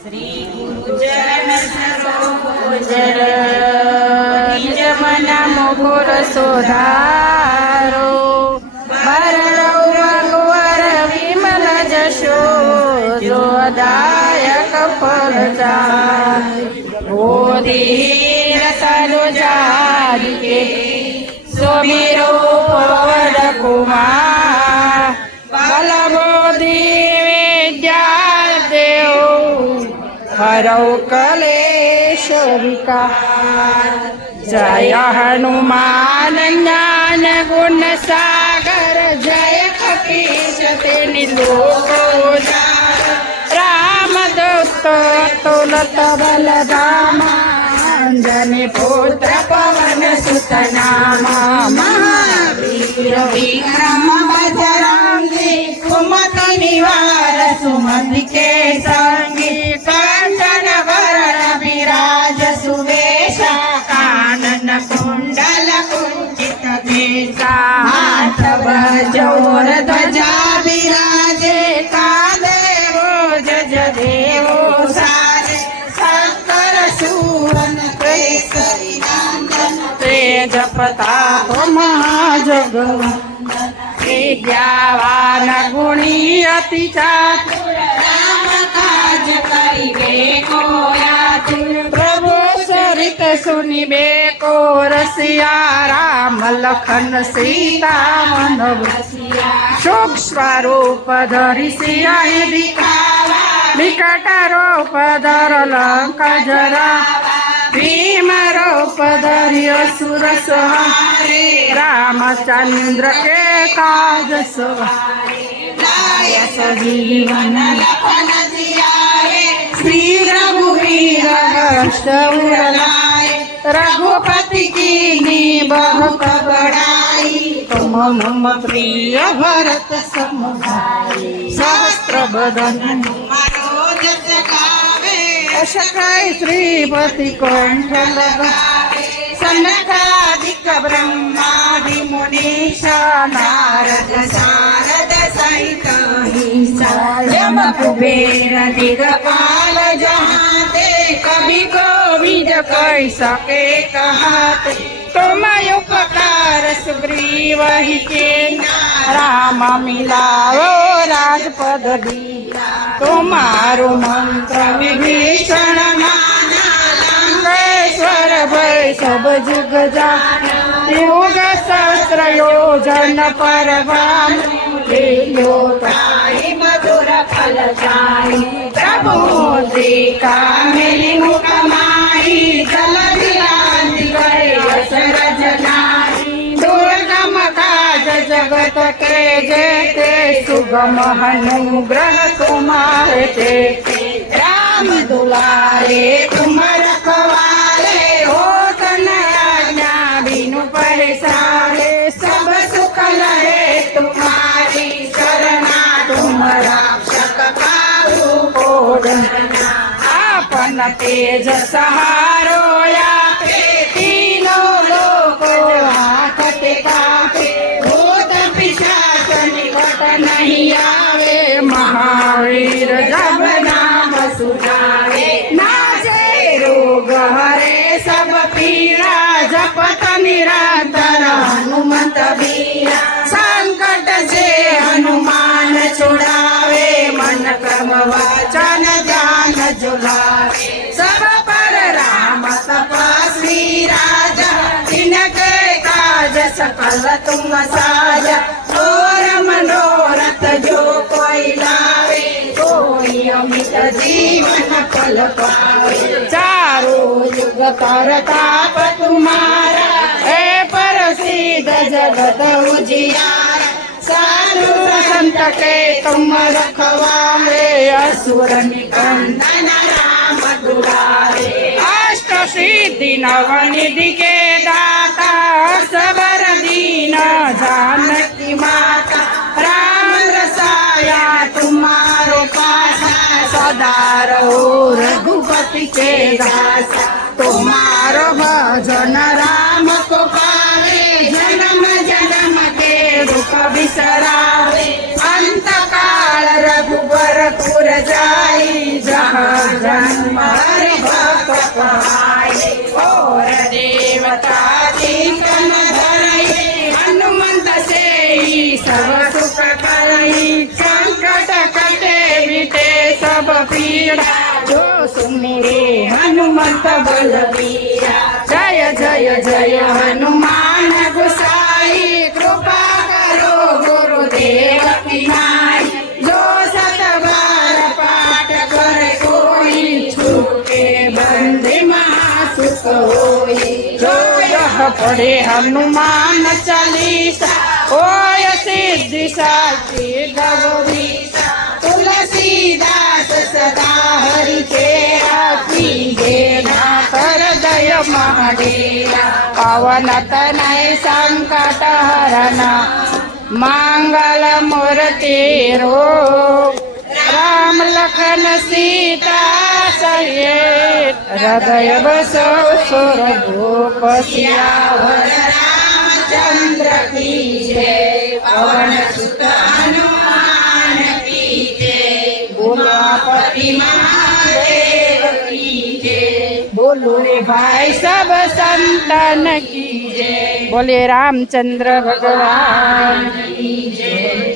શ્રી ગુરુજન સર્વોપજર નિજ મના મોઘુર સોધારો ભરણૌ ભગવર વિમલ જશો જોદાયક ફળ જાય બોધિર તનુ જારિકે સોમીરો પવન કુમાર બલબોધી વિદ્યા દેવ હરૌ કલેશ વિકાર જય હનુમાન જ્ઞાન ગુણ સાગર જય કપીશ તેની લોકો રામ દૂત તુલત બલધામા અંજની પુત્ર પવન સુત નામા મહાવીર વિક્રમ બજરંગી સુમતિ નિવાર સુમતિ કે સંગી કંચન વરણ વિરાજ સુવેશા કાનન કુંડલ કુંચિત કેસા હાથ વજોર ધ્વજા વિરાજે કાંધે બોજ દેવો સારે શંકર સુવન કેસરી નંદન તેજ પ્રતાપ મહાજગવંદન વિદ્યાવાન ગુણી અતિ ચાતુર રામ કાજ કરીબે કોયાતુર પ્રભુ સરિત સુનિબે કો રસિયા રામ લખન સીતા મન વસિયા શુભ સ્વરૂપ ધરી સિંહ દિખાવા વિકટ રૂપ ધર લંક જરા ભીમ રૂપ ધરી असुर संहारे रामचंद्र के काज सवारे लाय सजीवन लखन जियाए श्री रघुवीर हर्ष रघुपति की बहुत बड़ाई तुम मम प्रिय भरत सम भाई सहस्त्र बदन मनोज जगावे अशकाय श्रीपति कंठ लगावे सनकादिक ब्रह्मादि मुनीषा नारद सारद सहित ईसा यम कुबेर दिगपाल जहाँ ते कभी कोविद कह सके कहते तुम उपकार सुग्रीव ही के राम मिलाओ राजपद दिया तुम्हारो मंत्र विभीषण माना लंकेश्वर भय सब जुग जाना युग सहस्त्र योजन परवान मधुर फल जाई प्रभु देखा मेरी मुकमाई जल सरज नारी दुर्गम काज जगत के जेते सुगम अनुग्रह तुम्हारे ते राम दुलारे तुम रखवारे हो तन आज्ञा बिनु परेशाने सब सुख लहे तुम्हारी शरणा तुम रक्षक काहू को डरना आपन तेज सहारो या तीनों लोगों हाथते कापे भूत पिशाच निकट नहीं आवे महावीर जब नाम सुनावे नाचे रोग हरे सब पीड़ा जपत निरंतर हनुमत बीरा संकट से हनुमान छुड़ावे मन क्रम वचन ध्यान जुलावे सब पर राम तपस्वी राजा तिनके काज सकल तुम साजा और मनोरथ जो कोई लावे कोई अमित जीवन फल पावे चारों युग परताप तुम्हारा है प्रसिद्ध जगत उजियारा साधु संत के तुम रखवारे असुर निकंदन राम दुलारे अष्ट सिद्धि नव निधि के दाता सबर दीन जानकी माता राम रसाया तुम्हारो पासा सदा रहो रघुपति के दासा तुम्हारो भजन राम को पावे जन्म जन्म के दुख बिसरावे अंत काल सब पीड़ा जो सुमिरे हनुमंत बलवीरा जय जय जय हनुमान गोसाई कृपा करो गुरुदेव की नाई जो सतबार पाठ करे कोई छूटे बंदे महासुख होई जो यह पढ़े हनुमान चालीसा होय सिद्धि साची गौरीसा तुलसीदास सदा हरि तेरा कीजे नाथ हृदय महादेवा पवन तनय संकट हरना मंगल मूर्ति रूप राम लखन सीता सहित हृदय बसो सुर भूप सियावर रामचंद्र की जय पवन सुत हनुमान की जय उमापति महादेव की जय बोलो रे भाई सब संतन की जय बोले रामचंद्र भगवान की जय।